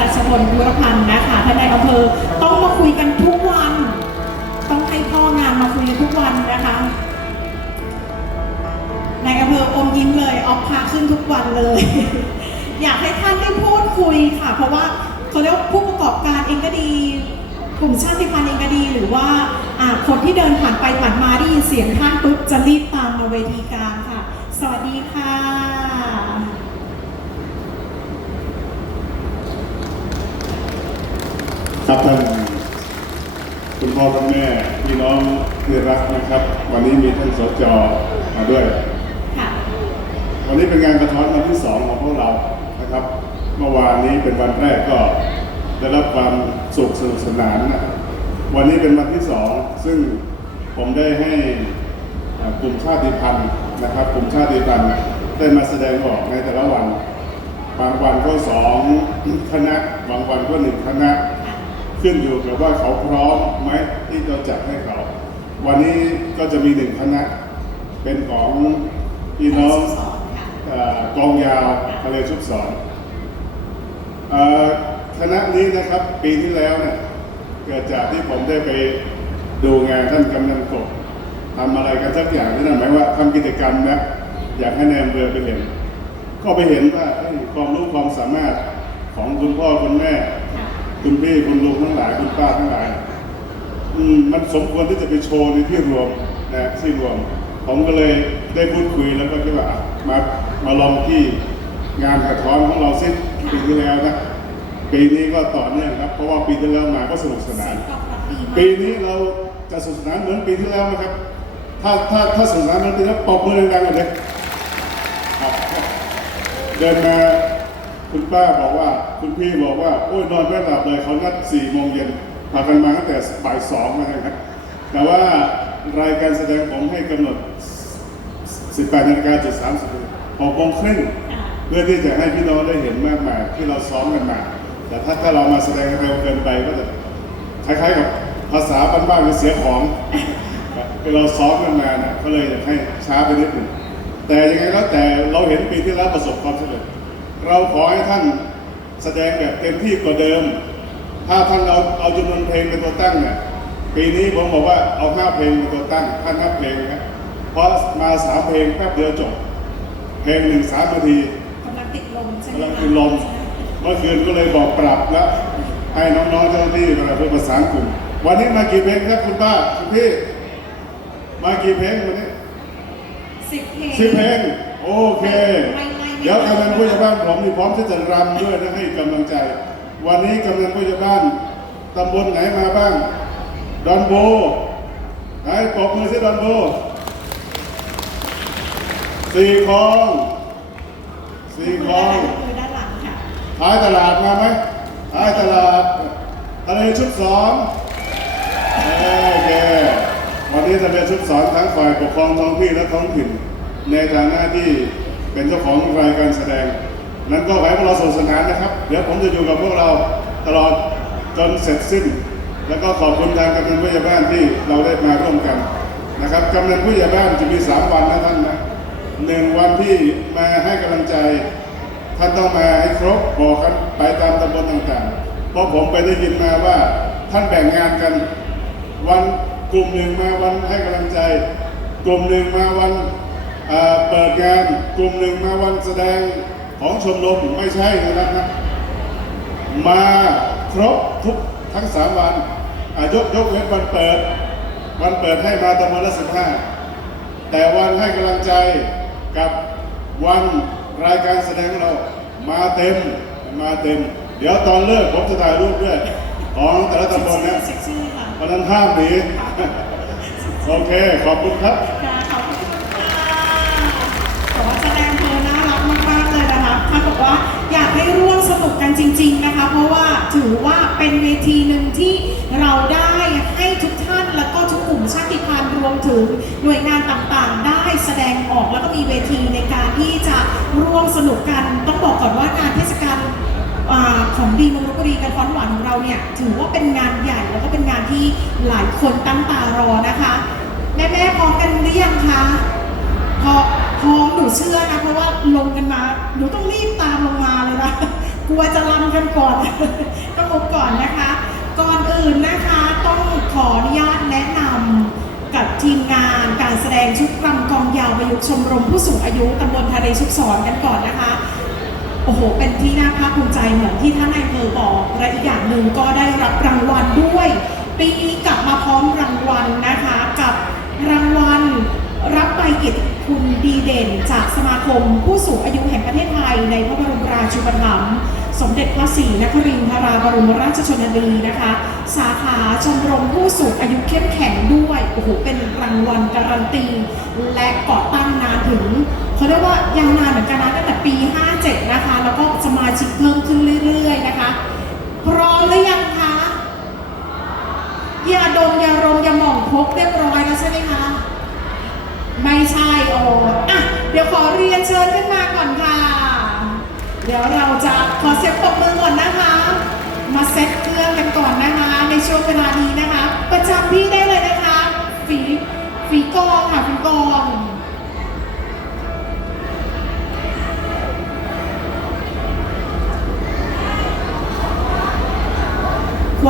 รัชพลบุรพันธ์นะคะท่านนายอำเภอต้องมาคุยกันทุกวัน ต้องให้พ่องานมาคุยกันทุกวันนะคะนายอำเภออมยิ้มเลยออฟพาขึ้นทุกวันเลย อยากให้ท่านได้พูดคุยค่ะ เพราะว่าเขาเรียกผู้ประกอบการเองก็ดีกลุ่มชาติพันธุ์เองก็ดีหรือว่าคนที่เดินผ่านไปผ่านมาได้ยินเสียงท่านปุ๊บจะรีบตามมาเวทีกางค่ะ สวัสดีค่ะ ครับท่านคุณ พ่อคุณแม่พี่น้องที่รักนะครับ วันนี้มีท่านสจมาด้วย ค่ะ วันนี้เป็นงานกระท้อนวันที่สองของพวกเรานะครับ เมื่อวานนี้เป็นวันแรกก็ได้รับความสุขสนุกสนานนะวันนี้เป็นวันที่สองซึ่งผมได้ให้อ่ากลุ่มชาติพันธุ์นะครับกลุ่มชาติพันธุ์ได้มาแสดงออกในแต่ละวัน บางวันก็สองคณะ บางวันก็หนึ่งคณะ ขึ้นอยู่กับว่าเขาพร้อมไหมที่จะจัดให้เขา วันนี้ก็จะมีหนึ่งคณะเป็นของพี่น้องสอนค่ะเอ่อกองยาวทะเลชุบสอนเอ่อคณะนี้นะครับปีที่แล้วเนี่ยเกิดจากที่ผมได้ไปดูงานท่านกำนันกบทำอะไรกันสักอย่างที่นั่นหมายว่าทำกิจกรรมนะอยากให้แนมเรือไปเห็น ก็ไปเห็นว่าเอ้ยความรู้ความสามารถของคุณพ่อคุณแม่ ค่ะคุณพี่คุณลุงทั้งหลายคุณป้าทั้งหลายอืมมันสมควรที่จะไปโชว์ในที่รวมนะที่รวม ผมก็เลยได้พูดคุยแล้วก็คิดว่าอะมามาลองที่งานกระท้อนของเราสิปีที่แล้วนะปีนี้ก็ต่อเนื่องครับ เพราะว่าปีที่แล้วมาก็สนุกสนานตอบรับดีมากปีนี้เราจะสนุกสนานเหมือนปีที่แล้วไหมครับ ถ้าถ้าถ้าสนุกสนานเหมือนปีที่แล้วปรบมือดังๆกันเลยครับเดินมา คุณป้าบอกว่าคุณพี่บอกว่าโอ้ยนอนไม่หลับเลยเขานัดสี่โมงเย็นพากันมาตั้งแต่บ่ายสองนะครับ แต่ว่ารายการแสดงผมให้กำหนด 18นาฬิกาจุดสามสิบหกโมงครึ่งค่ะเพื่อที่จะให้พี่น้องได้เห็นมากมายที่เราซ้อมกันมาแต่ถ้าถ้าเรามาแสดงเร็วเกินไปก็จะคล้ายๆกับภาษาบ้านๆคือเสียของคือเราซ้อมกันมาเนี่ยก็เลยอยากให้ช้าไปนิดหนึ่งแต่ยังไงแล้วแต่เราเห็นปีที่แล้วประสบความสำเร็จ เราขอให้ท่านแสดงแบบเต็มที่กว่าเดิม ถ้าท่านเอาเอาจำนวนเพลงเป็นตัวตั้งเนี่ยปีนี้ผมบอกว่าเอาห้าเพลงเป็นตัวตั้งท่านนับเพลงนะเพราะมาสามเพลงแป๊บเดียวจบ เพลงหนึ่งสามนาทีกำลังติดลมใช่ไหมกำลังคะกินลมเมื่อคืนก็เลยบอกปรับแล้วให้น้องๆเจ้าหน้าที่มาเพื่อประสานกลุ่มวันนี้มากี่เพลงครับคุณป้าคุณพี่มากี่เพลงวันนี้สิบเพลงสิบเพลงโอเคไม่ไม่ไม่ เดี๋ยวกำนันผู้ใหญ่บ้านผมมีพร้อมที่จะรำด้วยนะให้กำลังใจ วันนี้กำนันผู้ใหญ่บ้านตำบลไหนมาบ้าง ดอนโบไหนปรบมือสิดอนโบสี่คลองสี่คลองมือด้านหลังค่ะท้ายตลาดมาไหมท้ายตลาดทะเลชุดสองโอเควันนี้ทะเลชุดสองทั้งฝ่ายปกครองท้องที่และท้องถิ่นในฐานะที่ เป็นเจ้าของรายการแสดง นั้นก็ไว้พวกเราสนุกสนานนะครับ เดี๋ยวผมจะอยู่กับพวกเราตลอดจนเสร็จสิ้น แล้วก็ขอบคุณทางกำนันผู้ใหญ่บ้านที่เราได้มาร่วมกันนะครับกำนันผู้ใหญ่บ้านจะมีสามวันนะท่านนะหนึ่งวันที่มาให้กำลังใจท่านต้องมาให้ครบบอกกันไปตามตำบลต่างๆ เพราะผมไปได้ยินมาว่าท่านแบ่งงานกัน วันกลุ่มหนึ่งมาวันให้กำลังใจ กลุ่มหนึ่งมาวัน เอ่อเปิดงานกลุ่มหนึ่งมาวันแสดงของชมรมไม่ใช่นะครับนะมาครบทุกทั้งสามวันอะยกยกเว้นวันเปิด วันเปิดให้มาตอนวันละสิบห้าแต่วันให้กำลังใจกับวันรายการแสดงของเรามาเต็มมาเต็ม เดี๋ยวตอนเลิกผมจะถ่ายรูปด้วยของแต่ละตำบลนะเซ็กซี่ค่ะวันนั้นห้ามหนีโอเค ขอบคุณครับ บอกว่าแสดงเธอน่ารักมากๆเลยนะคะท่านบอกว่าอยากให้ร่วมสนุกกันจริง ๆนะคะ เพราะว่าถือว่าเป็นเวทีหนึ่งที่เราได้ให้ทุกท่านแล้วก็ทุกกลุ่มชาติพันธุ์รวมถึงหน่วยงานต่างๆ ได้แสดงออกแล้วก็มีเวทีในการที่จะร่วมสนุกกัน ต้องบอกก่อนว่างานเทศกาลของดีเมืองลบบุรีกันฟ้อนหวานของเราเนี่ยถือว่าเป็นงานใหญ่แล้วก็เป็นงานที่หลายคนตั้งตารอนะคะแม่แม่ๆพร้อมกันหรือยังคะ พอพร้อมหนูเชื่อนะเพราะว่าลงกันมาหนูต้องรีบตามลงมาเลยนะกลัวจะลำกันก่อนต้องอบก่อนนะคะ ก่อนอื่นนะคะต้องขออนุญาตแนะนำกับทีมงานการแสดงชุดรำกองยาวประยุกต์ชมรมผู้สูงอายุตำบลทะเลชุกศรกันก่อนนะคะโอ้โห เป็นที่น่าภาคภูมิใจเหมือนที่ท่านนายอำเภอบอกและอีกอย่างหนึ่งก็ได้รับรางวัลด้วย ปีนี้กลับมาพร้อมรางวัลนะคะ กับรางวัลรับใบเกียรติ คุณดีเด่นจากสมาคมผู้สูงอายุแห่งประเทศไทย ในพระบรมราชูปถัมภ์สมเด็จพระศรีนครินทราบรมราชชนนีนะคะ สาขาชมรมผู้สูงอายุเข้มแข็งด้วยโอ้โหเป็นรางวัลการันตี และก่อตั้งนานถึงเขาเรียกว่ายาวนานเหมือนกันนะตั้งแต่ปี 57 นะคะ แล้วก็สมาชิกเพิ่มขึ้นเรื่อยๆนะคะ พร้อมหรือยังคะยาดมยาลมยาหม่องพกเรียบร้อยแล้วใช่ไหมคะ ไม่ใช่โอ้อะเดี๋ยวขอเรียนเชิญขึ้นมาก่อนค่ะ เดี๋ยวเราจะขอเสียงปรบมือก่อนนะคะ มาเซ็ตเครื่องกันก่อนนะคะ ในช่วงเวลานี้นะคะ ประจำพี่ได้เลยนะคะ ฝีฝีกองค่ะฝีกอง